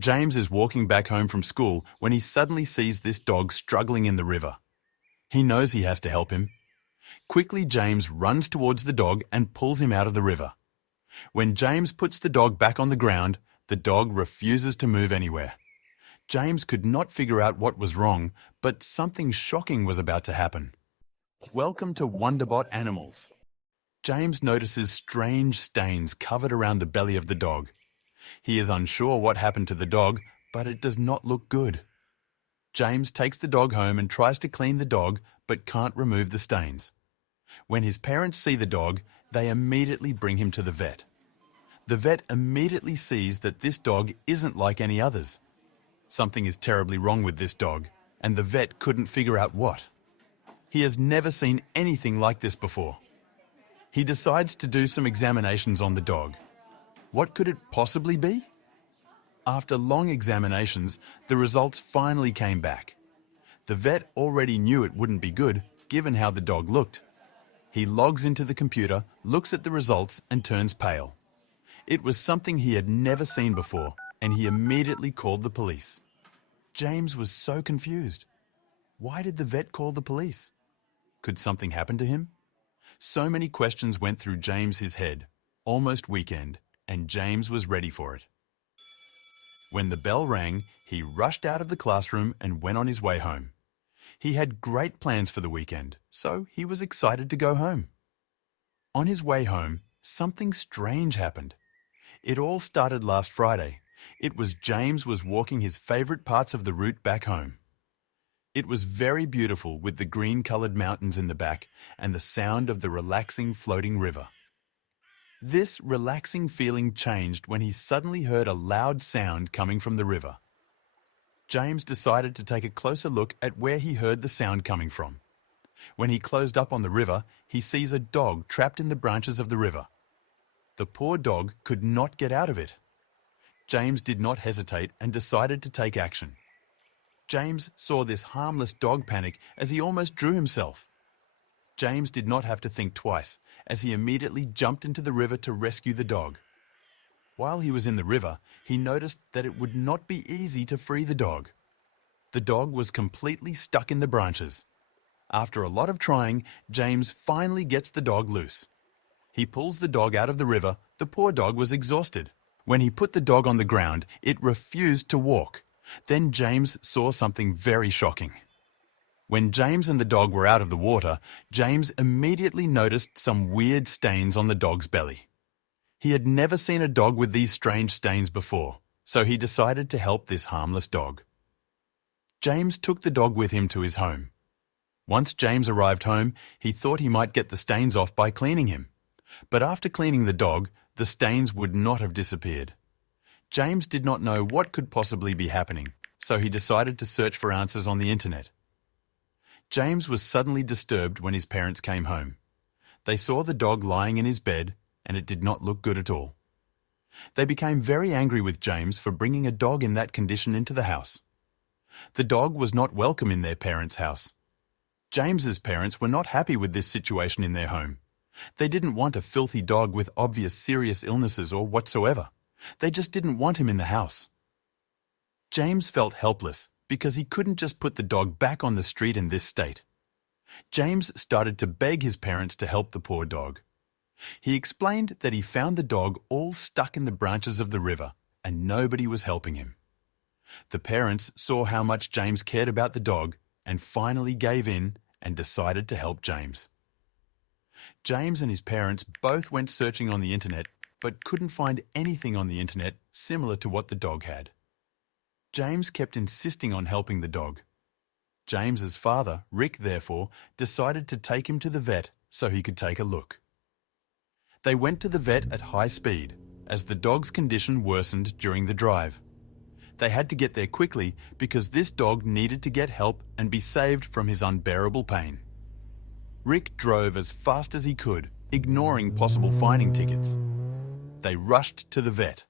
James is walking back home from school when he suddenly sees this dog struggling in the river. He knows he has to help him. Quickly, James runs towards the dog and pulls him out of the river. When James puts the dog back on the ground, the dog refuses to move anywhere. James could not figure out what was wrong, but something shocking was about to happen. Welcome to Wonderbot Animals. James notices strange stains covered around the belly of the dog. He is unsure what happened to the dog, but it does not look good. James takes the dog home and tries to clean the dog, but can't remove the stains. When his parents see the dog, they immediately bring him to the vet. The vet immediately sees that this dog isn't like any others. Something is terribly wrong with this dog, and the vet couldn't figure out what. He has never seen anything like this before. He decides to do some examinations on the dog. What could it possibly be? After long examinations, the results finally came back. The vet already knew it wouldn't be good, given how the dog looked. He logs into the computer, looks at the results, and turns pale. It was something he had never seen before, and he immediately called the police. James was so confused. Why did the vet call the police? Could something happen to him? So many questions went through James's head. Almost weekend, and James was ready for it. When the bell rang, he rushed out of the classroom and went on his way home. He had great plans for the weekend, so he was excited to go home. On his way home, something strange happened. It all started last Friday. It was James was walking his favorite parts of the route back home. It was very beautiful with the green-colored mountains in the back and the sound of the relaxing floating river. This relaxing feeling changed when he suddenly heard a loud sound coming from the river. James decided to take a closer look at where he heard the sound coming from. When he closed up on the river, he sees a dog trapped in the branches of the river. The poor dog could not get out of it. James did not hesitate and decided to take action. James saw this harmless dog panic as he almost drew himself. James did not have to think twice, as he immediately jumped into the river to rescue the dog. While he was in the river, he noticed that it would not be easy to free the dog. The dog was completely stuck in the branches. After a lot of trying, James finally gets the dog loose. He pulls the dog out of the river. The poor dog was exhausted. When he put the dog on the ground, it refused to walk. Then James saw something very shocking. When James and the dog were out of the water, James immediately noticed some weird stains on the dog's belly. He had never seen a dog with these strange stains before, so he decided to help this harmless dog. James took the dog with him to his home. Once James arrived home, he thought he might get the stains off by cleaning him. But after cleaning the dog, the stains would not have disappeared. James did not know what could possibly be happening, so he decided to search for answers on the internet. James was suddenly disturbed when his parents came home. They saw the dog lying in his bed, and it did not look good at all. They became very angry with James for bringing a dog in that condition into the house. The dog was not welcome in their parents' house. James's parents were not happy with this situation in their home. They didn't want a filthy dog with obvious serious illnesses or whatsoever. They just didn't want him in the house. James felt helpless because he couldn't just put the dog back on the street in this state. James started to beg his parents to help the poor dog. He explained that he found the dog all stuck in the branches of the river and nobody was helping him. The parents saw how much James cared about the dog and finally gave in and decided to help James. James and his parents both went searching on the internet but couldn't find anything on the internet similar to what the dog had. James kept insisting on helping the dog. James's father, Rick, therefore, decided to take him to the vet so he could take a look. They went to the vet at high speed, as the dog's condition worsened during the drive. They had to get there quickly because this dog needed to get help and be saved from his unbearable pain. Rick drove as fast as he could, ignoring possible fining tickets. They rushed to the vet.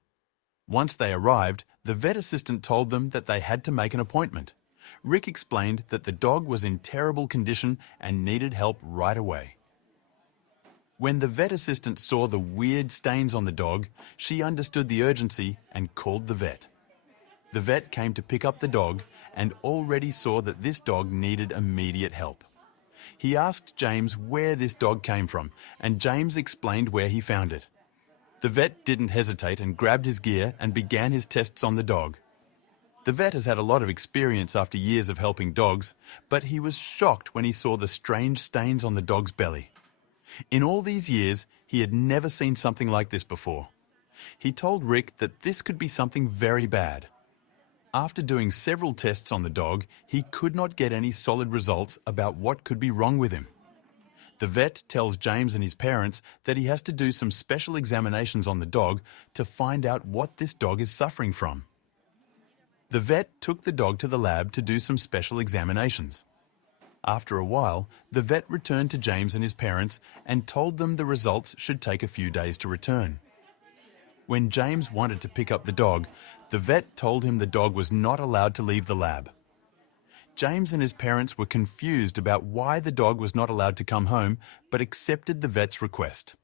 Once they arrived, the vet assistant told them that they had to make an appointment. Rick explained that the dog was in terrible condition and needed help right away. When the vet assistant saw the weird stains on the dog, she understood the urgency and called the vet. The vet came to pick up the dog and already saw that this dog needed immediate help. He asked James where this dog came from, and James explained where he found it. The vet didn't hesitate and grabbed his gear and began his tests on the dog. The vet has had a lot of experience after years of helping dogs, but he was shocked when he saw the strange stains on the dog's belly. In all these years, he had never seen something like this before. He told Rick that this could be something very bad. After doing several tests on the dog, he could not get any solid results about what could be wrong with him. The vet tells James and his parents that he has to do some special examinations on the dog to find out what this dog is suffering from. The vet took the dog to the lab to do some special examinations. After a while, the vet returned to James and his parents and told them the results should take a few days to return. When James wanted to pick up the dog, the vet told him the dog was not allowed to leave the lab. James and his parents were confused about why the dog was not allowed to come home, but accepted the vet's request.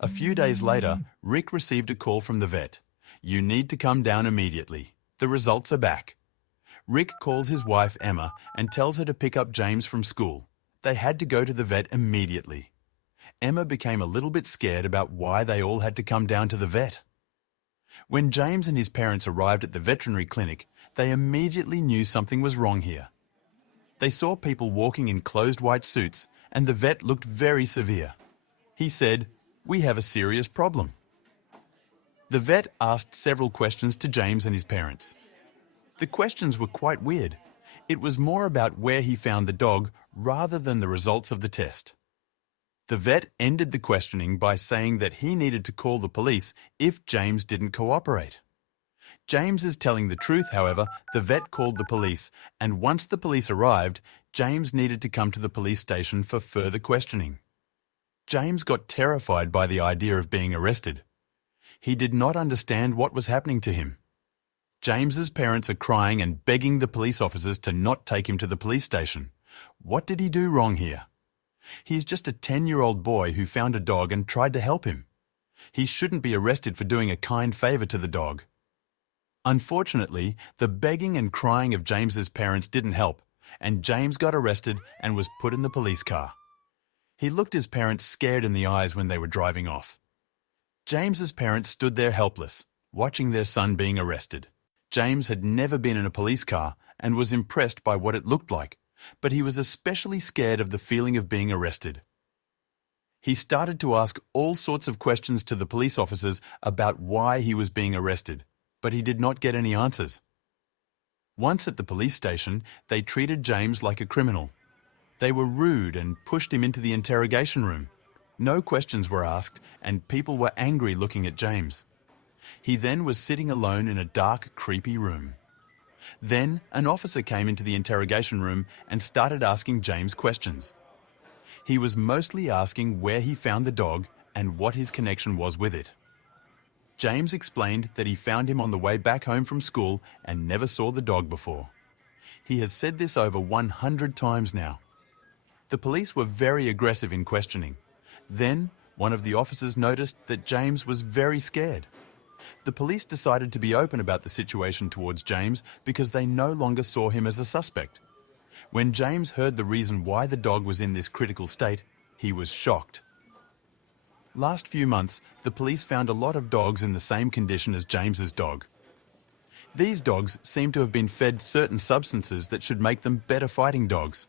A few days later, Rick received a call from the vet. "You need to come down immediately. The results are back." Rick calls his wife Emma and tells her to pick up James from school. They had to go to the vet immediately. Emma became a little bit scared about why they all had to come down to the vet. When James and his parents arrived at the veterinary clinic, they immediately knew something was wrong here. They saw people walking in closed white suits, and the vet looked very severe. He said, "We have a serious problem." The vet asked several questions to James and his parents. The questions were quite weird. It was more about where he found the dog rather than the results of the test. The vet ended the questioning by saying that he needed to call the police if James didn't cooperate. James is telling the truth, however. The vet called the police, and once the police arrived, James needed to come to the police station for further questioning. James got terrified by the idea of being arrested. He did not understand what was happening to him. James's parents are crying and begging the police officers to not take him to the police station. What did he do wrong here? He's just a 10-year-old boy who found a dog and tried to help him. He shouldn't be arrested for doing a kind favor to the dog. Unfortunately, the begging and crying of James's parents didn't help, and James got arrested and was put in the police car. He looked his parents scared in the eyes when they were driving off. James's parents stood there helpless, watching their son being arrested. James had never been in a police car and was impressed by what it looked like, but he was especially scared of the feeling of being arrested. He started to ask all sorts of questions to the police officers about why he was being arrested, but he did not get any answers. Once at the police station, they treated James like a criminal. They were rude and pushed him into the interrogation room. No questions were asked, and people were angry looking at James. He then was sitting alone in a dark, creepy room. Then an officer came into the interrogation room and started asking James questions. He was mostly asking where he found the dog and what his connection was with it. James explained that he found him on the way back home from school and never saw the dog before. He has said this over 100 times now. The police were very aggressive in questioning. Then, one of the officers noticed that James was very scared. The police decided to be open about the situation towards James because they no longer saw him as a suspect. When James heard the reason why the dog was in this critical state, he was shocked. Last few months, the police found a lot of dogs in the same condition as James's dog. These dogs seem to have been fed certain substances that should make them better fighting dogs.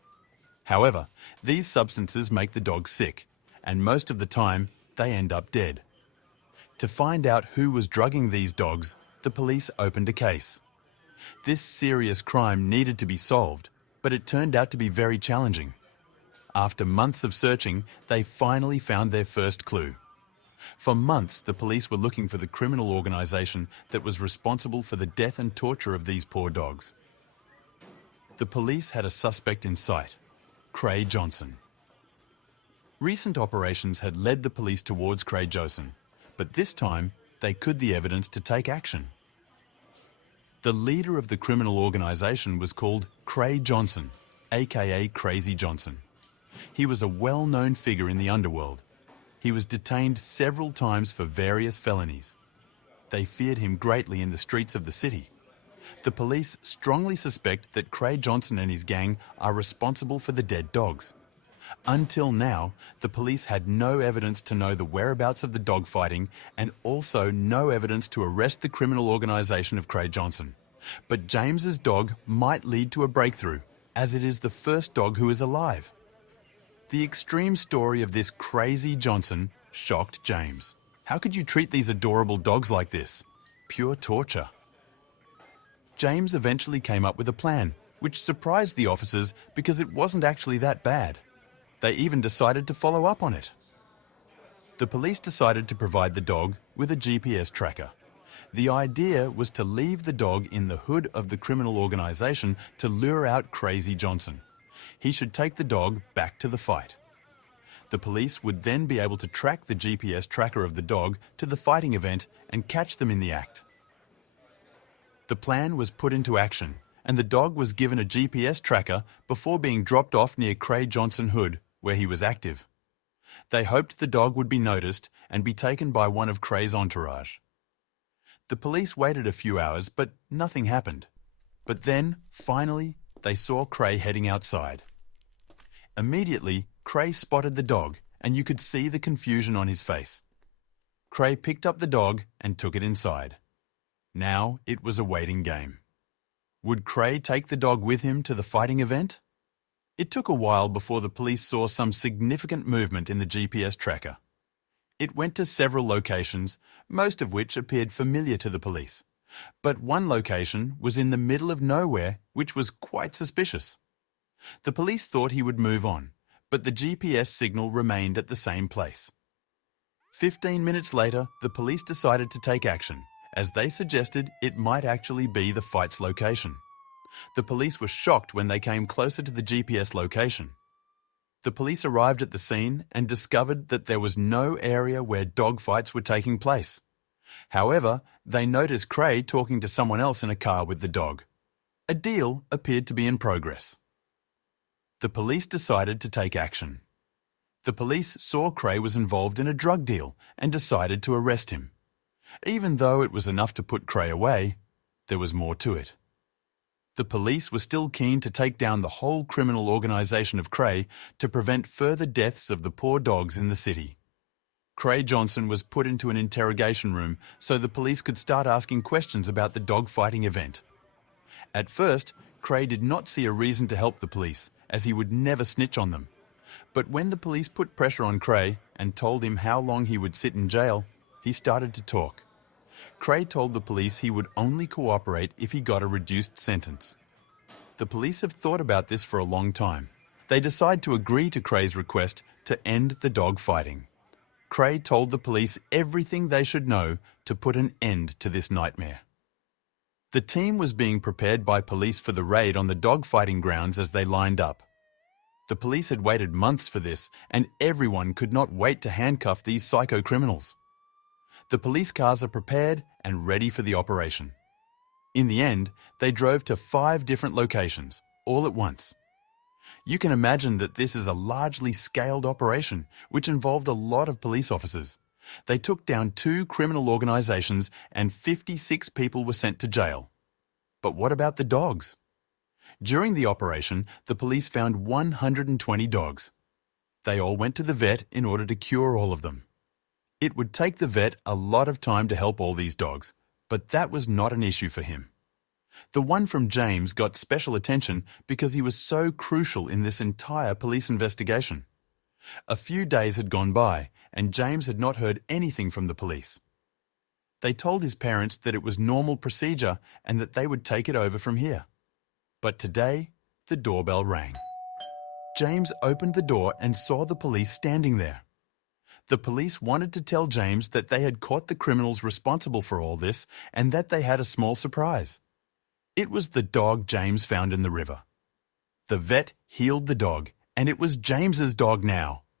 However, these substances make the dogs sick, and most of the time, they end up dead. To find out who was drugging these dogs, the police opened a case. This serious crime needed to be solved, but it turned out to be very challenging. After months of searching, they finally found their first clue. For months, the police were looking for the criminal organization that was responsible for the death and torture of these poor dogs. The police had a suspect in sight, Craig Johnson. Recent operations had led the police towards Craig Johnson, but this time they could the evidence to take action. The leader of the criminal organization was called Craig Johnson, aka Crazy Johnson. He was a well-known figure in the underworld. He was detained several times for various felonies. They feared him greatly in the streets of the city. The police strongly suspect that Cray Johnson and his gang are responsible for the dead dogs. Until now, the police had no evidence to know the whereabouts of the dog fighting and also no evidence to arrest the criminal organisation of Cray Johnson. But James's dog might lead to a breakthrough, as it is the first dog who is alive. The extreme story of this crazy Johnson shocked James. How could you treat these adorable dogs like this? Pure torture. James eventually came up with a plan, which surprised the officers because it wasn't actually that bad. They even decided to follow up on it. The police decided to provide the dog with a GPS tracker. The idea was to leave the dog in the hood of the criminal organisation to lure out Crazy Johnson. He should take the dog back to the fight. The police would then be able to track the GPS tracker of the dog to the fighting event and catch them in the act. The plan was put into action, and the dog was given a GPS tracker before being dropped off near Cray Johnson Hood, where he was active. They hoped the dog would be noticed and be taken by one of Cray's entourage. The police waited a few hours, but nothing happened. But then, finally, they saw Cray heading outside. Immediately, Cray spotted the dog, and you could see the confusion on his face. Cray picked up the dog and took it inside. Now it was a waiting game. Would Cray take the dog with him to the fighting event? It took a while before the police saw some significant movement in the GPS tracker. It went to several locations, most of which appeared familiar to the police. But one location was in the middle of nowhere, which was quite suspicious. The police thought he would move on, but the GPS signal remained at the same place. 15 minutes later, the police decided to take action, as they suggested it might actually be the fight's location. The police were shocked when they came closer to the GPS location. The police arrived at the scene and discovered that there was no area where dogfights were taking place. However, they noticed Cray talking to someone else in a car with the dog. A deal appeared to be in progress. The police decided to take action. The police saw Cray was involved in a drug deal and decided to arrest him. Even though it was enough to put Cray away, there was more to it. The police were still keen to take down the whole criminal organisation of Cray to prevent further deaths of the poor dogs in the city. Cray Johnson was put into an interrogation room so the police could start asking questions about the dog-fighting event. At first, Cray did not see a reason to help the police, as he would never snitch on them. But when the police put pressure on Cray and told him how long he would sit in jail, he started to talk. Cray told the police he would only cooperate if he got a reduced sentence. The police have thought about this for a long time. They decide to agree to Cray's request to end the dog fighting. Cray told the police everything they should know to put an end to this nightmare. The team was being prepared by police for the raid on the dog fighting grounds as they lined up. The police had waited months for this, and everyone could not wait to handcuff these psycho criminals. The police cars are prepared and ready for the operation. In the end, they drove to 5 different locations, all at once. You can imagine that this is a largely scaled operation, which involved a lot of police officers. They took down 2 criminal organisations and 56 people were sent to jail. But what about the dogs? During the operation, the police found 120 dogs. They all went to the vet in order to cure all of them. It would take the vet a lot of time to help all these dogs, but that was not an issue for him. The one from James got special attention because he was so crucial in this entire police investigation. A few days had gone by, and James had not heard anything from the police. They told his parents that it was normal procedure and that they would take it over from here. But today, the doorbell rang. James opened the door and saw the police standing there. The police wanted to tell James that they had caught the criminals responsible for all this and that they had a small surprise. It was the dog James found in the river. The vet healed the dog, and it was James's dog now.